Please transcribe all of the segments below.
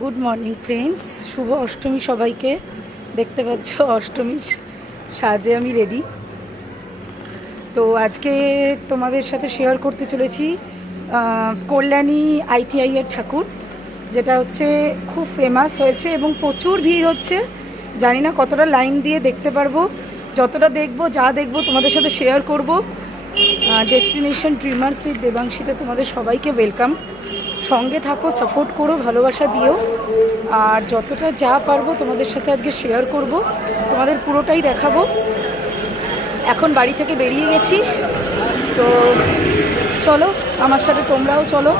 Good morning friends শুভ অষ্টমী সবাইকে। দেখতে পাচ্ছ, অষ্টমীর সাজে আমি রেডি তো আজকে তোমাদের সাথে শেয়ার করতে চলেছি কল্যাণী আইটিআই এর ঠাকুর, যেটা হচ্ছে খুব ফেমাস হয়েছে এবং প্রচুর ভিড় হচ্ছে। জানি না কতটা লাইন দিয়ে দেখতে পারব, যতটা দেখব, যা দেখব তোমাদের সাথে শেয়ার করব। ডেস্টিনেশন ড্রিমার্স উইথ দেবাংশীতে তোমাদের সবাইকে ওয়েলকাম সঙ্গে থাকো সাপোর্ট করো, ভালোবাসা দিও। আর যতটা যা পারব তোমাদের সাথে আজকে শেয়ার করব। তোমাদের পুরোটাই দেখাবো। এখন বাড়ি থেকে বেরিয়ে গেছি। তো চলো, আমার সাথে তোমরাও চলো।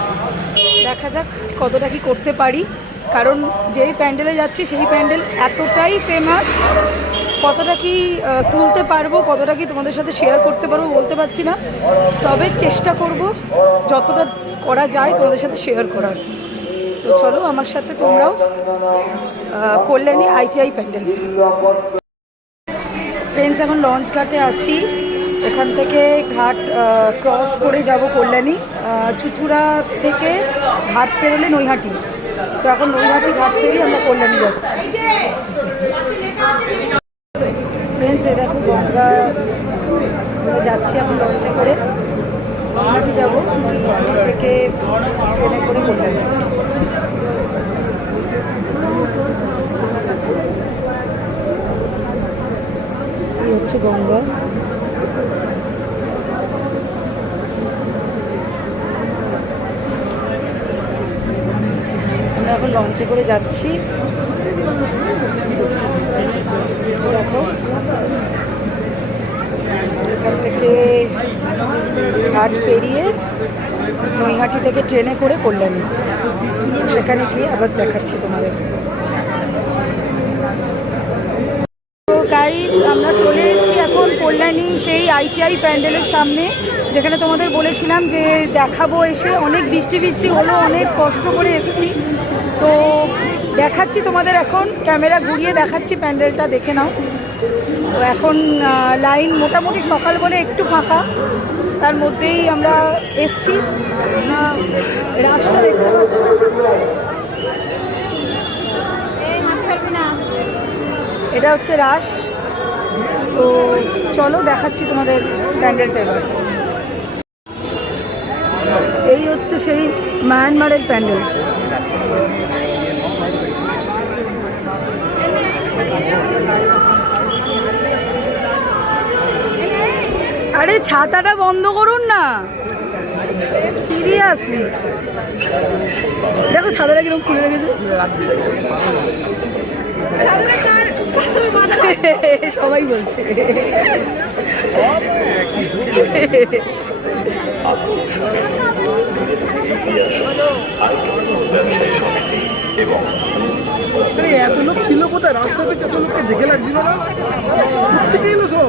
দেখা যাক কতটা কি করতে পারি। কারণ যেই প্যান্ডেলে যাচ্ছি, সেই প্যান্ডেল এতটাই ফেমাস কতটা কি তুলতে পারব, কতটা কি তোমাদের সাথে শেয়ার করতে পারব বলতে পারছি না। তবে চেষ্টা করব যতটা করা যায় তোমাদের সাথে শেয়ার করার। তো চলো আমার সাথে তোমরাও কল্যাণী আইটিআই প্যান্ডেল। ফ্রেন্ডস এখন লঞ্চ ঘাটে আছি। এখান থেকে ঘাট ক্রস করে যাব কল্যাণী। চুচুড়া থেকে ঘাট পেরোলে নৈহাটি। তো এখন নৈহাটি ঘাট থেকেই আমরা কল্যাণী যাচ্ছি। ফ্রেন্ডস এ দেখো গঙ্গা যাচ্ছি এখন লঞ্চে করে। নৈহাটি যাব? নৈহাটি থেকে ট্রেনে করে কল্যাণী এই হচ্ছে গঙ্গা। আমরা এখন লঞ্চে করে যাচ্ছি দেখো এখান থেকে ঘাট পেরিয়ে নৈহাটি থেকে ট্রেনে করে কল্যাণী। সেখানে গিয়ে আবার দেখাচ্ছি তোমাদের। তো আমরা চলে এসেছি এখন কল্যাণী সেই আইটিআই প্যান্ডেলের সামনে, যেখানে তোমাদের বলেছিলাম যে দেখাবো এসে। অনেক বৃষ্টি বৃষ্টি হলো, অনেক কষ্ট করে এসেছি। তো দেখাচ্ছি তোমাদের এখন, ক্যামেরা ঘুরিয়ে দেখাচ্ছি প্যান্ডেলটা, দেখে নাও। তো এখন লাইন মোটামুটি সকাল বলে একটু ফাঁকা। তার মধ্যেই আমরা এসছি। রাস্তা দেখতে পাচ্ছ। এটা হচ্ছে রাস। তো চলো দেখাচ্ছি তোমাদের প্যান্ডেলটা এবার এই হচ্ছে সেই মায়ানমারের প্যান্ডেল। আরে ছাতাটা বন্ধ করুন না। সিরিয়াসলি দেখো ছাতাটা কীরকম খুলে রেখেছে। সবাই বলছে। এত লোক ছিল কোথায়? রাস্তাতে এত লোককে দেখে লাগছিল না? থেকে এলো সব?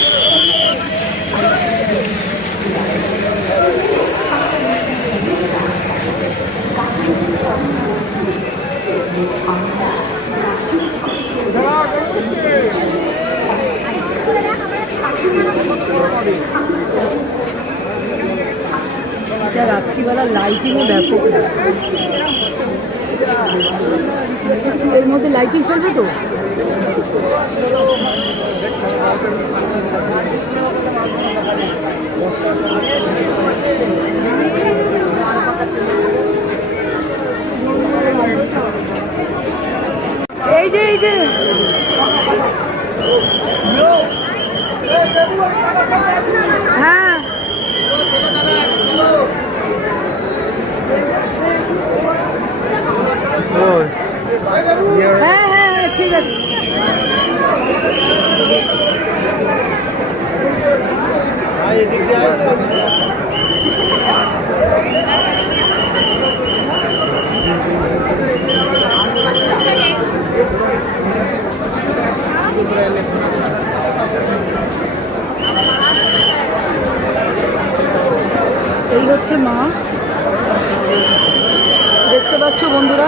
রাত্রিবেলা লাইটিংয়ে ব্যাপক এর মধ্যে লাইটিং চলবে তো? এই যে এই যে। হ্যাঁ। হ্যাঁ হ্যাঁ ঠিক আছে এই হচ্ছে মা দেখতে পাচ্ছ বন্ধুরা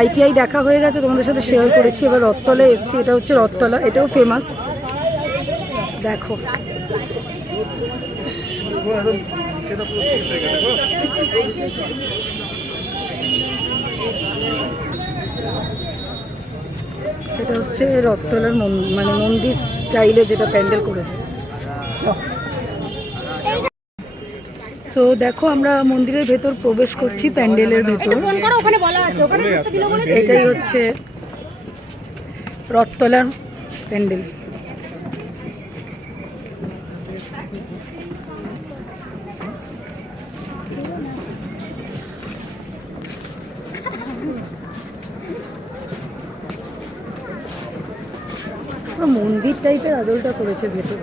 আইটিআই দেখা হয়ে গেছে, তোমাদের সাথে শেয়ার করেছি, এবার রথতলায় এসেছি। এটা হচ্ছে রথতলা, এটাও ফেমাস দেখো। এটা হচ্ছে রথতলার মানে মন্দির স্টাইলে যেটা প্যান্ডেল করেছে। সো দেখো আমরা মন্দিরের ভেতর প্রবেশ করছি প্যান্ডেলের ভেতর। ফোন করো ওখানে বলা আছে। ওখানে ঢুকতে দিল বলে এটাই হচ্ছে রথতলার প্যান্ডেল। মন্দির টাইপের আদলটা করেছে ভেতর।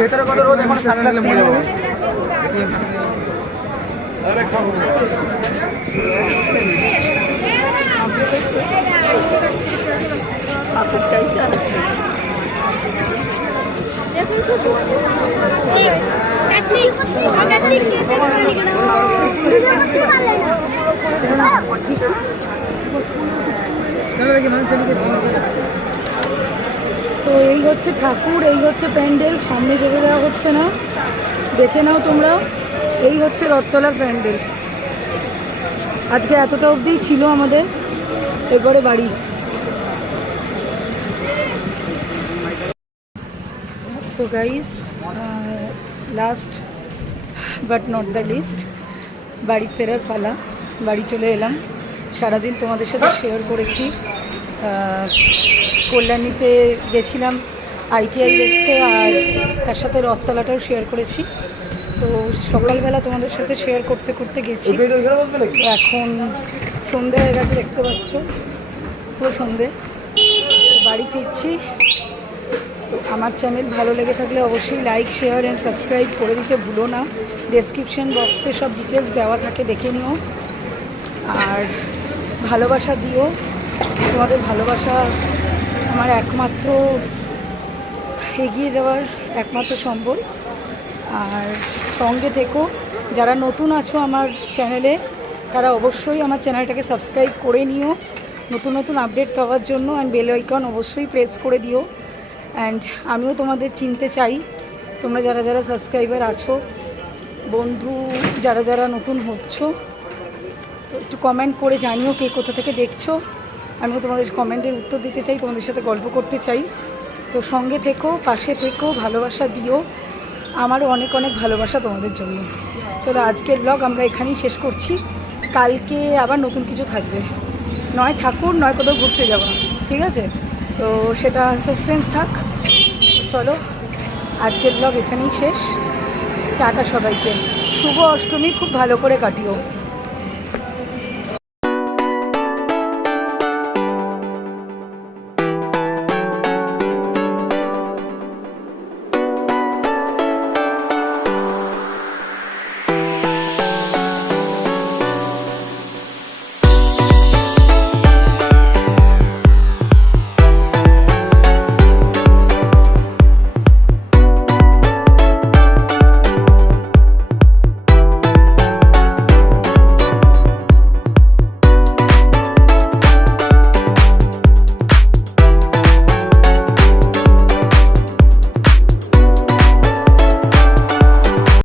ভেতরে কত রোদ? এখন সাড়ে মরে যাব এই হচ্ছে ঠাকুর, এই হচ্ছে প্যান্ডেল, সামনে যেতে দেওয়া হচ্ছে না। দেখে নাও তোমরা, এই হচ্ছে রথতলার প্যান্ডেল। আজকে এতটা অবধি ছিল আমাদের, এরপরে বাড়ি। So guys last but not the least বাড়ি ফেরার পালা, বাড়ি চলে এলাম। সারাদিন তোমাদের সাথে শেয়ার করেছি। কল্যাণীতে গেছিলাম। আইটিআই দেখতে আর তার সাথে রথতলাটাও শেয়ার করেছি। তো সকালবেলা তোমাদের সাথে শেয়ার করতে করতে গেছি। এখন সন্ধে হয়ে গেছে দেখতে পাচ্ছ। পুরো সন্ধে। বাড়ি ফিরছি। তো আমার চ্যানেল ভালো লেগে থাকলে অবশ্যই লাইক শেয়ার অ্যান্ড সাবস্ক্রাইব করে দিতে ভুলো না। ডেসক্রিপশন বক্সে সব ডিটেলস দেওয়া থাকে দেখে নিও। আর ভালোবাসা দিও। তোমাদের ভালোবাসা আমার একমাত্র এগিয়ে যাওয়ার একমাত্র সম্বল। আর সঙ্গে থেকো, যারা নতুন আছো আমার চ্যানেলে, তারা অবশ্যই আমার চ্যানেলটাকে সাবস্ক্রাইব করে নিও। নতুন নতুন আপডেট পাওয়ার জন্য অ্যান্ড বেল আইকন অবশ্যই প্রেস করে দিও। অ্যান্ড আমিও তোমাদের চিনতে চাই। তোমরা যারা যারা সাবস্ক্রাইবার আছো, বন্ধু, যারা যারা নতুন হচ্ছ একটু কমেন্ট করে জানিও কে কোথা থেকে দেখছ। আমিও তোমাদের কমেন্টের উত্তর দিতে চাই, তোমাদের সাথে গল্প করতে চাই। তো সঙ্গে থেকো, পাশে থেকো, ভালোবাসা দিও। আমারও অনেক অনেক ভালোবাসা তোমাদের জন্য। চলো আজকের ব্লগ আমরা এখানেই শেষ করছি। কালকে আবার নতুন কিছু থাকবে। নয় ঠাকুর, নয় কোথাও ঘুরতে যাব ঠিক আছে? তো সেটা সাসপেন্স থাক। চলো, আজকের ব্লগ এখানেই শেষ। টাটা সবাইকে। শুভ অষ্টমী, খুব ভালো করে কাটিও।